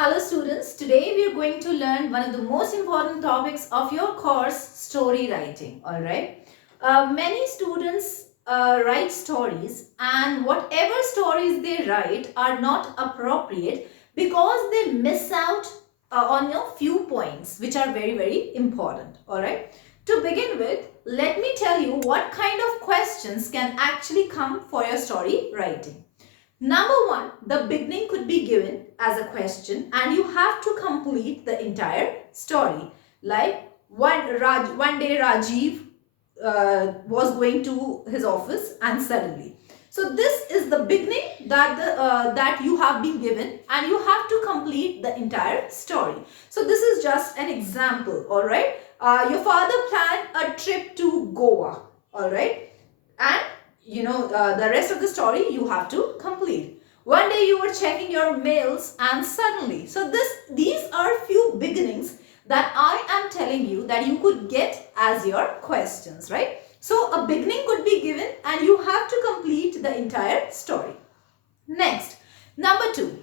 Hello students, today we are going to learn one of the most important topics of your course, story writing. Alright, many students write stories, and whatever stories they write are not appropriate because they miss out on your few points which are very important. Alright, to begin with, let me tell you what kind of questions can actually come for your story writing. Number one, the beginning could be given as a question and you have to complete the entire story. Like one day Rajiv was going to his office and suddenly. So this is the beginning that you have been given and you have to complete the entire story. So this is just an example, alright. Your father planned a trip to Goa, alright. And the rest of the story you have to complete. One day you were checking your mails and suddenly. So these are few beginnings that I am telling you that you could get as your questions, right? So a beginning could be given and you have to complete the entire story. Next, number two,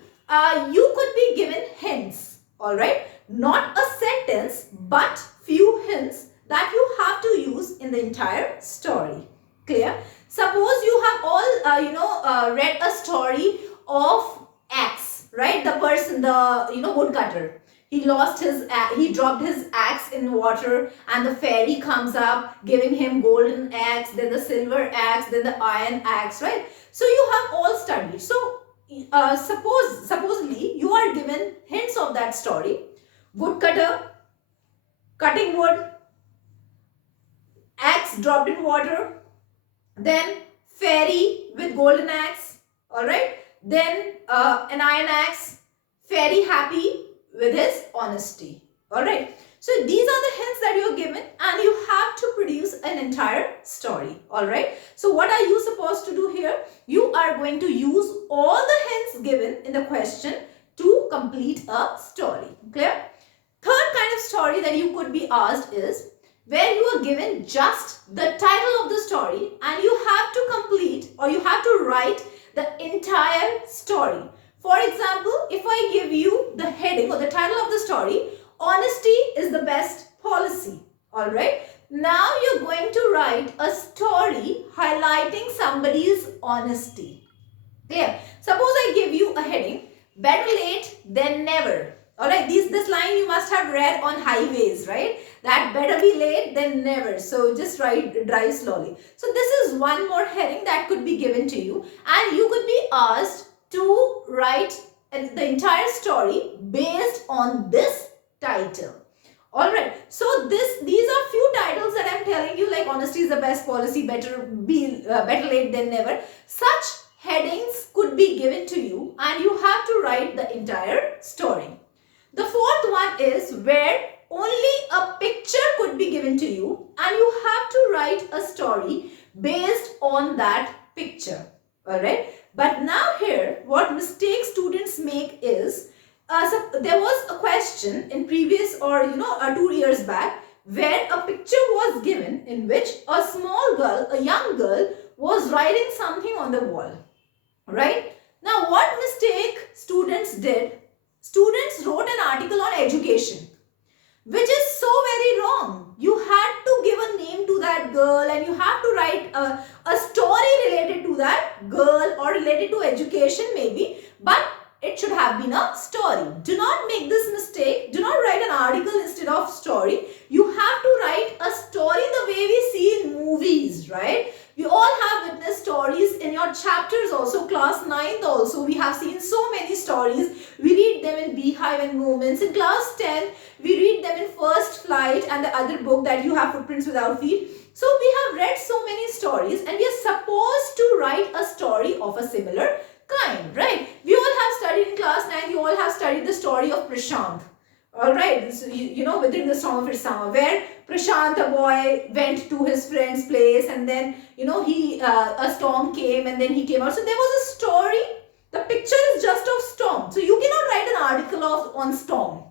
you could be given hints, alright? Not a sentence but few hints that you have to use in the entire story. Clear? Suppose you have all read a story of axe, right? The person, the woodcutter. He dropped his axe in water and the fairy comes up giving him golden axe, then the silver axe, then the iron axe, right? So you have all studied. So supposedly you are given hints of that story. Woodcutter, cutting wood, axe dropped in water, then fairy with golden axe, alright, then an iron axe, fairy happy with his honesty, alright. So these are the hints that you're given and you have to produce an entire story, alright. So what are you supposed to do here? You are going to use all the hints given in the question to complete a story, clear? Third kind of story that you could be asked is where you are given just the title of the story and you have to complete or you have to write the entire story. For example, if I give you the heading or the title of the story, honesty is the best policy. Alright. Now you're going to write a story highlighting somebody's honesty. There. Suppose I give you a heading, better late than never. Alright, this line you must have read on highways, right? That better be late than never. So just drive slowly. So this is one more heading that could be given to you and you could be asked to write the entire story based on this title. Alright, so these are few titles that I'm telling you, like honesty is the best policy, better late than never. Such headings could be given to you and you have to write the entire story. The fourth one is where only a picture could be given to you and you have to write a story based on that picture. Alright. But now here what mistake students make is so there was a question in previous or 2 years back where a picture was given in which a small girl, a young girl was writing something on the wall. Right. Now what mistake students did? Students wrote an article on education, which is so very wrong. You had to give a name to that girl and you have to write a story related to that girl or related to education maybe, but it should have been a story. Do not make this mistake. Do not write an article instead of story. You have to write a story the way we see in movies, right? We all have witnessed stories in your chapters also, class 9th also. We have seen so many stories. We read them in Beehive and Moments. In class 10, we read them in First Flight and the other book that you have, Footprints Without Feet. So we have read so many stories and we are supposed to write a story of a similar kind, right? We all have studied in class 9, you all have studied the story of Prashant. Alright, so, within the Song of Its Summer, where Prashant, the boy, went to his friend's place and then, a storm came and then he came out. So there was a story. The picture is just of storm. So you cannot write an article on storm,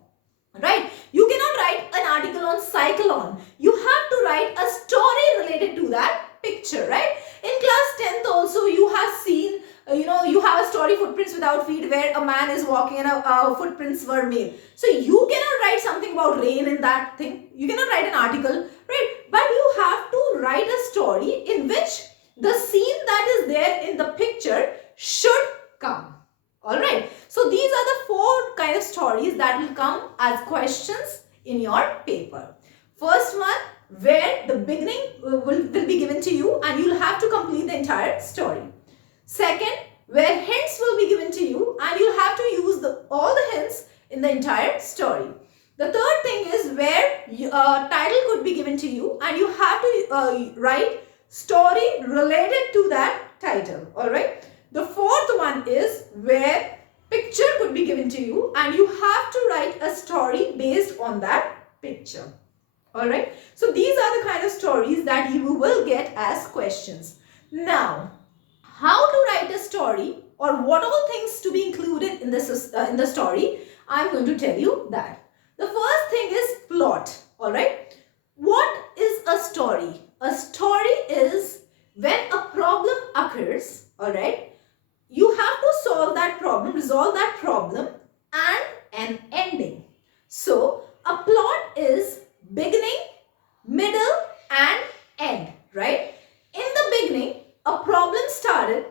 right? You cannot write an article on cyclone. You have to write a story related to that picture, right? In class 10th also, you have seen, you have a story footprints without feet where a man is walking and footprints were made. So you cannot write something about rain in that thing. You cannot write an article, right? But you have to write a story in which the scene that is there in the picture should come. Alright. So these are the 4 kind of stories that will come as questions in your paper. First one, where the beginning will be given to you and you will have to complete the entire story. Second, where hints will be given to you and you will have to use all the hints in the entire story. The third thing is where title could be given to you and you have to write story related to that title. Alright. The fourth one is where picture could be given to you and you have to write a story based on that picture. Alright. So these are the kind of stories that you will get as questions. Now, how to write a story or what all things to be included in the story, I'm going to tell you that. The first thing is plot. Alright. What is a story? A story is when a problem occurs, alright, you have to solve that problem, resolve that problem and an ending. So, a plot is beginning, middle and end, right? In the beginning, a problem started.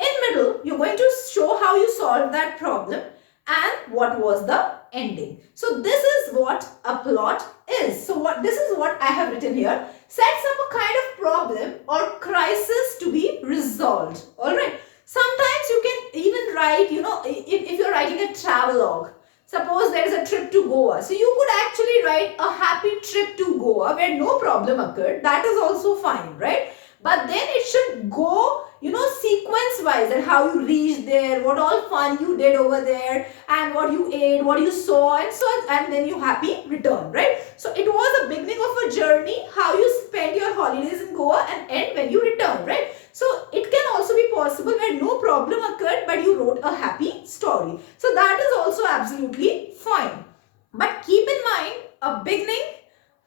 In middle, you're going to show how you solved that problem and what was the ending. So, this is what a plot is. So, this is what I have written here. Sets up a kind of problem or crisis to be resolved. Alright. Sometimes you can even write, if you're writing a travelogue. Suppose there is a trip to Goa. So you could actually write a happy trip to Goa where no problem occurred. That is also fine, right? But then it should go, sequence wise, and how you reached there, what all fun you did over there, and what you ate, what you saw, and so on, and then you happy return, right? So it was a beginning of a journey, how you spent your holidays in Goa, and end when you return, right? So it can also be possible where no problem occurred, but you wrote a happy story. So that is also absolutely fine. But keep in mind a beginning,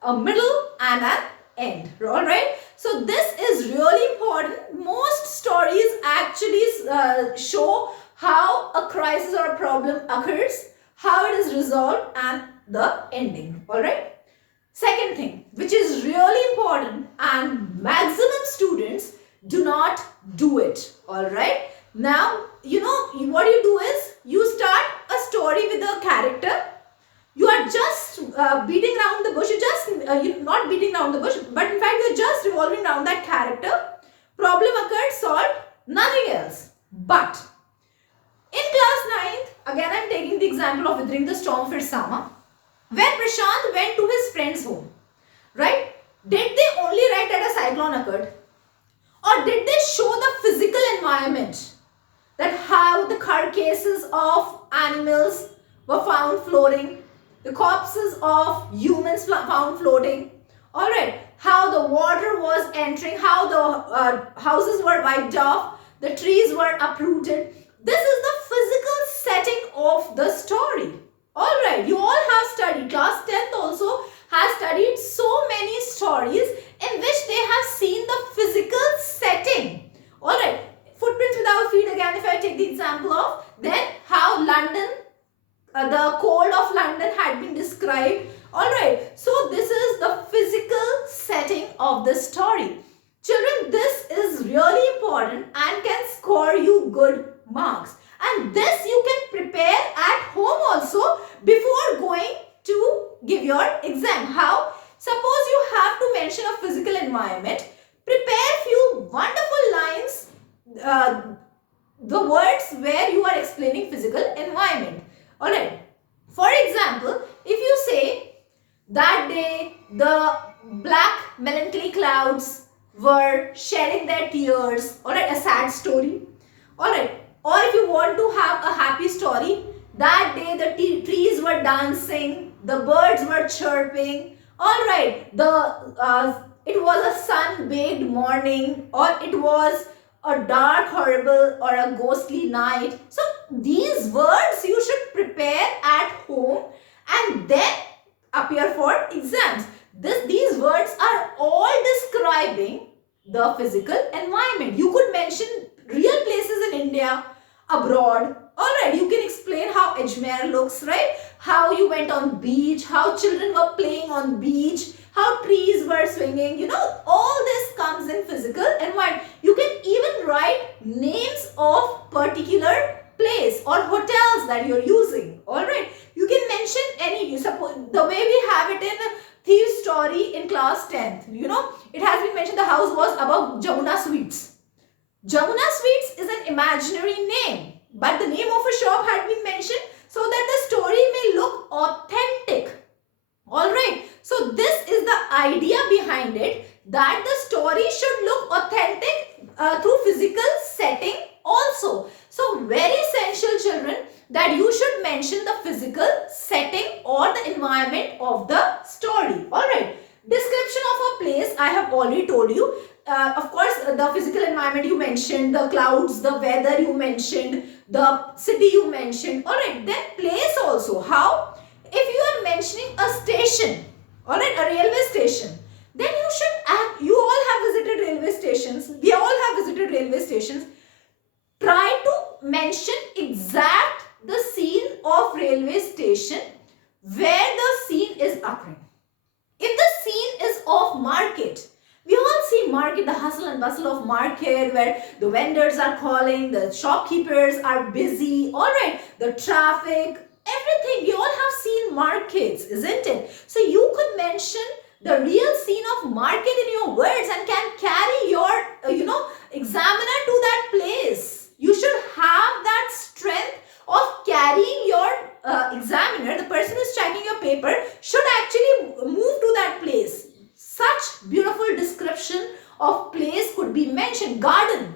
a middle, and an end. Alright. So this is really important. Most stories actually show how a crisis or a problem occurs, how it is resolved, and the ending. Alright. Second thing, which is really important and maximum students do not do it. Alright. Now, what you do is you start a story with a character. You are just beating around the bush. You're not beating around the bush, but in fact you're just revolving around that character. Problem occurred, solved, nothing else. But in class 9th, again I'm taking the example of Withering the Storm for Sama, when Prashant went to his friend's home, right? Did they only write that a cyclone occurred? Or did they show the physical environment? That how the carcasses of animals were found floating, the corpses of humans found floating, alright, how the water was entering, how the houses were wiped off, the trees were uprooted. This is the physical setting of the story. Alright, you all have studied, class 10th also has studied so many stories in which they have seen the physical setting. Alright, Footprints Without Feet, again if I take the example of, then how London, the cold of London had been described. Alright, so this is the physical setting of the story. Children, this is really important and can score you good marks. And this you can prepare at home also before going to give your exam. How? Suppose you have to mention a physical environment. Prepare few wonderful lines, the words where you are explaining physical environment. Alright. For example, if you say, that day the black melancholy clouds were shedding their tears, alright, a sad story. Alright. Or if you want to have a happy story, that day the trees were dancing, the birds were chirping. Alright, it was a sun-baked morning, or it was a dark, horrible, or a ghostly night. So these words you should prepare at home and then appear for exams. These words are all describing the physical environment. You could mention real places in India, abroad. Alright, you can explain how Ajmer looks, right? How you went on beach, how children were playing on beach, how trees were swinging. You know, all this comes in physical environment. You can even write names of particular place or hotels that you're using. Alright, you can mention any, you suppose the way we have it in Thief's Story in class 10th. You know, it has been mentioned the house was above Jamuna Sweets. Jamuna Sweets is an imaginary name, but the name of a shop had been mentioned so that the story may look authentic. Alright, so this is the idea behind it, that the story should look authentic through physical setting also. So very essential, children, that you should mention the physical setting or the environment of the story. Alright, description of a place I have already told you. Of course, the physical environment you mentioned, the clouds, the weather you mentioned, the city you mentioned. Alright, then place also. How? If you are mentioning a station, alright, a railway station, then you should act. You all have visited railway stations. We all have visited railway stations. Try to mention exact the scene of railway station where the scene is occurring. If the scene is of market, we all see market, the hustle and bustle of market where the vendors are calling, the shopkeepers are busy, alright, the traffic, everything. We all have seen markets, isn't it? So you could mention the real scene of market in your words and can carry your, examiner to that place. You should have that strength of carrying your examiner, the person who's checking your paper, should actually move to that place. Such beautiful description of place could be mentioned. Garden,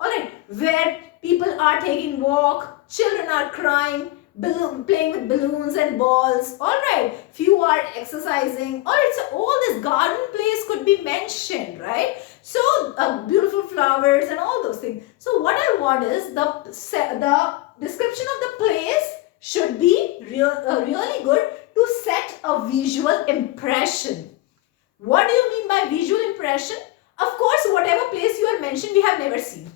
alright, where people are taking walk, children are crying, playing with balloons and balls, alright, few are exercising, alright, so all this garden place could be mentioned, right? So beautiful flowers and all those things. So what I want is the description of the place should be really good to set a visual impression. What do you mean by visual impression? Of course, whatever place you are mentioned, we have never seen.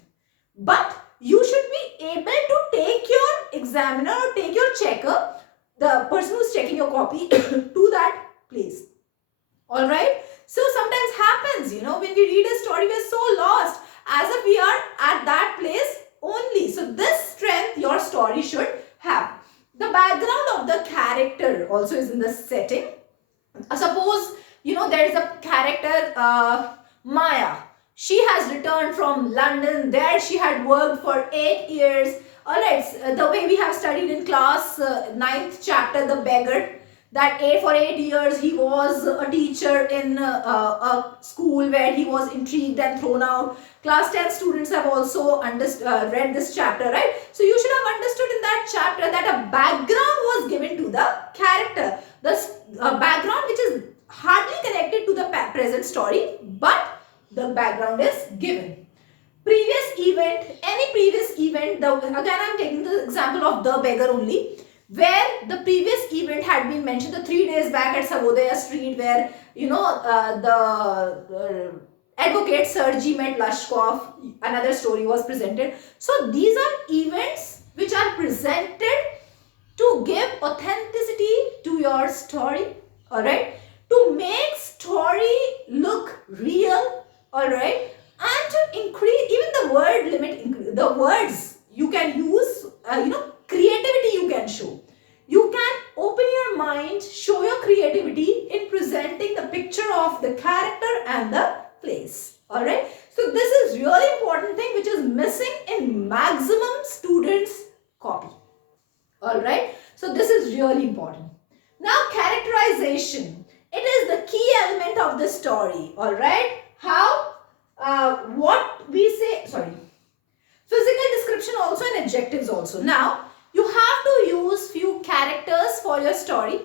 But you should be able to take your examiner or take your checker, the person who's checking your copy, to that place. Alright? So sometimes happens, when we read a story, we are so lost as if we are at that place only. So this strength your story should have. The background of the character also is in the setting. Suppose, there is a character, Maya. She has returned from London. There she had worked for 8 years. Alright, the way we have studied in class 9th chapter, The Beggar, that for 8 years he was a teacher in a school where he was intrigued and thrown out. Class 10 students have also read this chapter, right? So you should have understood in that chapter that a background was given to the character. The background which is hardly connected to the present story, but the background is given. Previous event, any previous event, again I am taking the example of The Beggar only, where the previous event had been mentioned, the 3 days back at Savodaya Street, where the advocate Sir G met Lashkov, another story was presented. So these are events which are presented to give authenticity to your story, alright, to make story look real, alright, and to increase even the word limit, the words you can use, creativity you can show. You can open your mind, show your creativity in presenting the picture of the character and the place. Alright. So this is really important thing which is missing in maximum students' copy. Alright. So this is really important. Now characterization. It is the key element of the story. Alright. How? What we say, physical description also and adjectives also. Now, you have to use few characters for your story.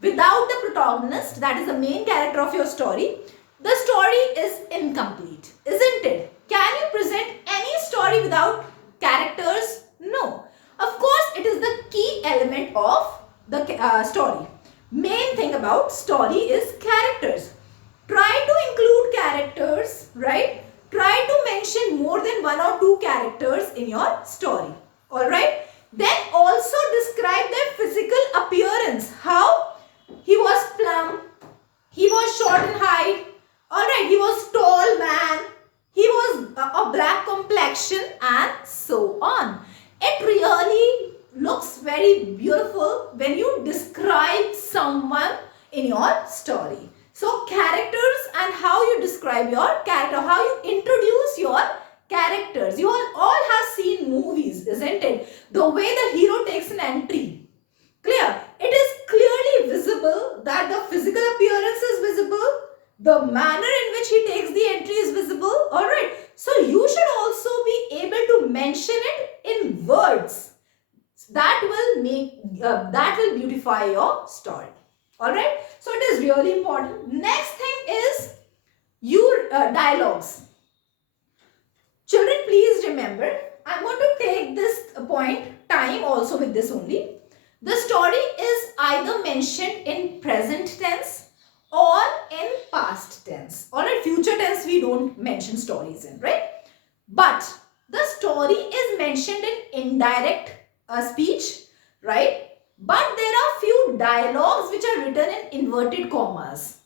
Without the protagonist, that is the main character of your story, the story is incomplete, isn't it? Can you present any story without characters? No. Of course, it is the key element of the story. Main thing about story is characters. Try to include characters, right? Try to mention more than 1 or 2 characters in your story. Alright. Then also describe their physical appearance. How? He was plump. He was short in height. Alright. He was tall man. He was a black complexion and so on. It really looks very beautiful when you describe someone in your story. So characters and how you describe your character, how you introduce your characters. You all have seen movies, isn't it? The way the hero takes an entry. Clear? It is clearly visible that the physical appearance is visible. The manner in which he takes the entry is visible. Alright. So you should also be able to mention it in words. That will beautify your story. Alright. So it is really important. Next thing is your dialogues. Children, please remember, I'm going to take this point time also with this only. The story is either mentioned in present tense or in past tense. Alright, future tense we don't mention stories in, right? But the story is mentioned in indirect speech, right? But there are few dialogues which are written in inverted commas.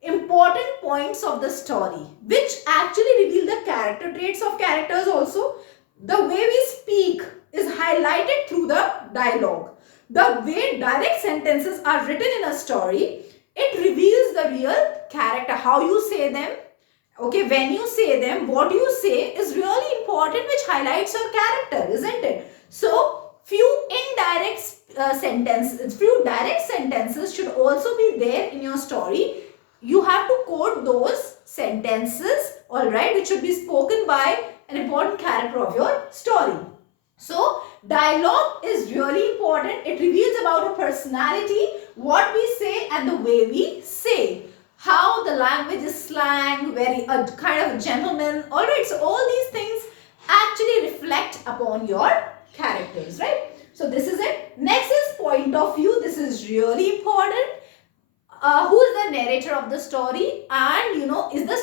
Important points of the story which actually reveal the character traits of characters also. The way we speak is highlighted through the dialogue. The way direct sentences are written in a story, it reveals the real character, how you say them, okay, when you say them, what you say is really important, which highlights your character, isn't it? So few indirect sentences, few direct sentences should also be there in your story. You have to quote those sentences, alright, which should be spoken by an important character of your story. So, dialogue is really important. It reveals about a personality, what we say and the way we say. How the language is slang, very kind of a gentleman. Alright, so all these things actually reflect upon your characters, right? So, this is it. Next is point of view. This is really important. Who is the narrator of the story, and is the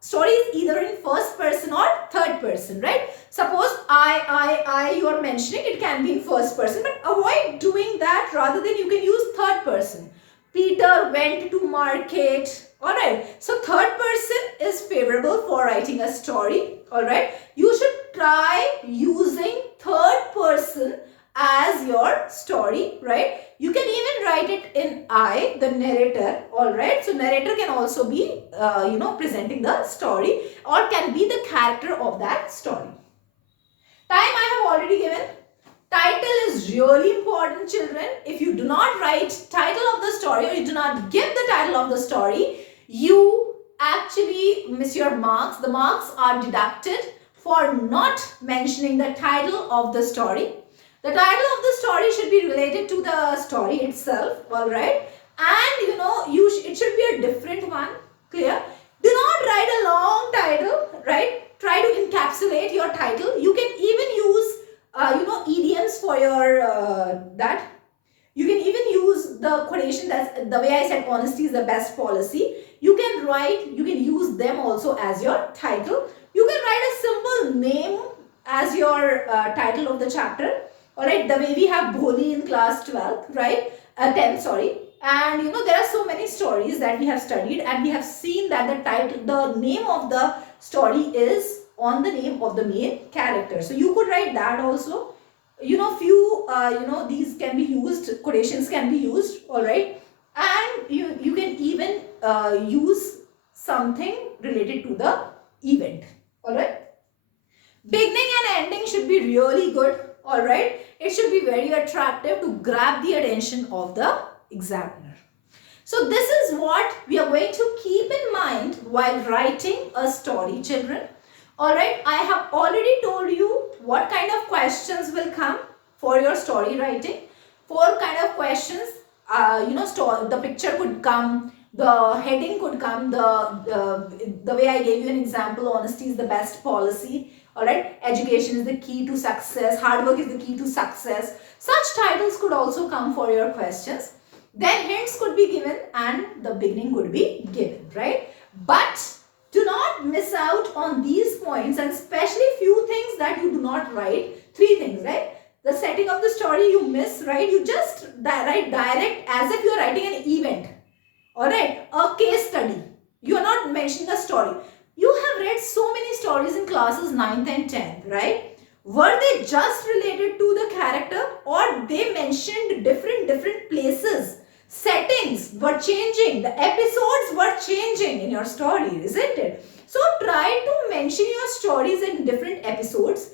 story is either in first person or third person, right? Suppose I you are mentioning, it can be in first person, but avoid doing that. Rather than you can use third person. Peter went to market. Alright, so third person is favorable for writing a story. Alright, you should try using third person as your story, right? You can even write it in I, the narrator, alright? So narrator can also be, presenting the story or can be the character of that story. Time I have already given. Title is really important, children. If you do not write title of the story or you do not give the title of the story, you actually miss your marks. The marks are deducted for not mentioning the title of the story. The title of the story should be related to the story itself, alright? And it should be a different one, clear? Do not write a long title, right? Try to encapsulate your title. You can even use, idioms for your, that. You can even use the quotation, that's the way I said, honesty is the best policy. You can use them also as your title. You can write a simple name as your title of the chapter. Alright, the way we have Bholi in class 12, right? 10, sorry. And there are so many stories that we have studied and we have seen that the name of the story is on the name of the main character. So you could write that also. These can be used, quotations can be used, alright? And you can even use something related to the event, alright? Beginning and ending should be really good, alright? It should be very attractive to grab the attention of the examiner. So this is what we are going to keep in mind while writing a story, children. Alright, I have already told you what kind of questions will come for your story writing. 4 kind of questions, the picture could come, the heading could come, the way I gave you an example, honesty is the best policy. Alright, education is the key to success, hard work is the key to success. Such titles could also come for your questions. Then hints could be given and the beginning could be given, right? But do not miss out on these points, and especially few things that you do not write. 3 things, right? the setting of the story you miss, right? You just write direct as if you're writing an event. Alright, a case study. You're not mentioning a story. You have read so many stories in classes 9th and 10th, right? Were they just related to the character, or they mentioned different places? Settings were changing, the episodes were changing in your story, isn't it? So try to mention your stories in different episodes,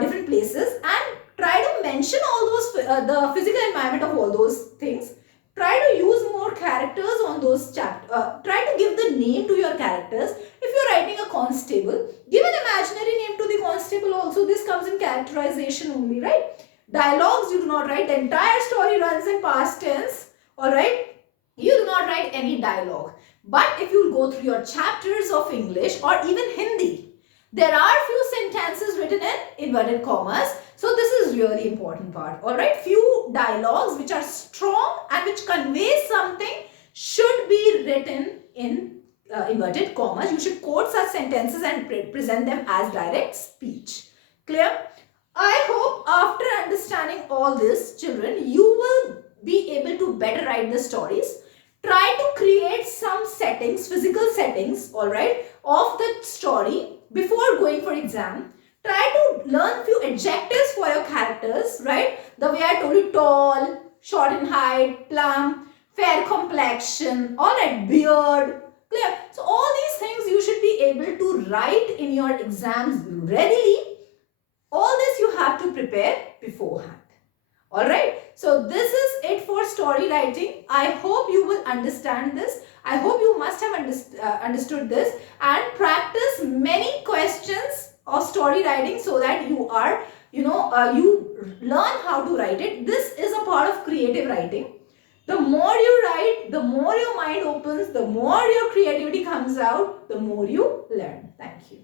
different places, and try to mention all those, the physical environment of all those things. Try to use more characters on those chapters. Try to give the name to your characters. If you're writing a constable, give an imaginary name to the constable also. This comes in characterization only, right? Dialogues you do not write. The entire story runs in past tense, alright? You do not write any dialogue. But if you go through your chapters of English or even Hindi, there are few sentences written in inverted commas. So this is really important part. Alright, few dialogues which are strong and which convey something should be written in inverted commas. You should quote such sentences and present them as direct speech. Clear? I hope after understanding all this, children, you will be able to better write the stories. Try to create some settings, physical settings, alright, of the story before going for exam. Try to learn few adjectives for your characters, right? The way I told you, tall, short in height, plump, fair complexion, alright, beard, clear? So all these things you should be able to write in your exams readily. All this you have to prepare beforehand. Alright, so this is it for story writing. I hope you will understand this. I hope you must have understood this, and practice many questions of story writing so that you are, you learn how to write it. This is a part of creative writing. The more you write, the more your mind opens, the more your creativity comes out, the more you learn. Thank you.